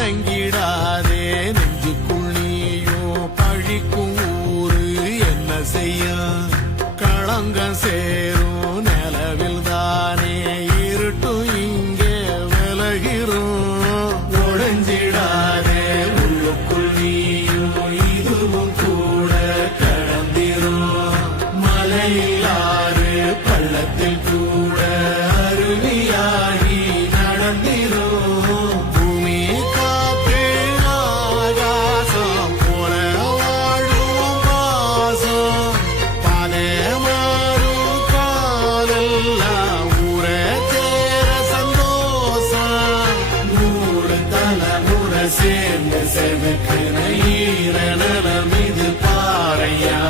கலங்கிடாதே நெஞ்சுக்குள் நீயோ பழிக்கும் ஊரு என்ன செய்ய களங்கம் சேரும் நிலவில் தானே இருட்டும் இங்கே விலகிறோம் உடைஞ்சிடாதே உள்ளுக்குள் நீயோ இதுவும் கூட கடந்திரும் மலையிலாறு பள்ளத்தில் கூட அருவியாகி நடந்திரும் பூமி காற்று ஆகாசம் போல வாழும் பாசம் பாலே மாறும் காலெல்லாம் ஊரே சேர சந்தோஷம் 100 தலைமுறை சேர்ந்து செதுக்கின ஈர நலம் இது பாறையா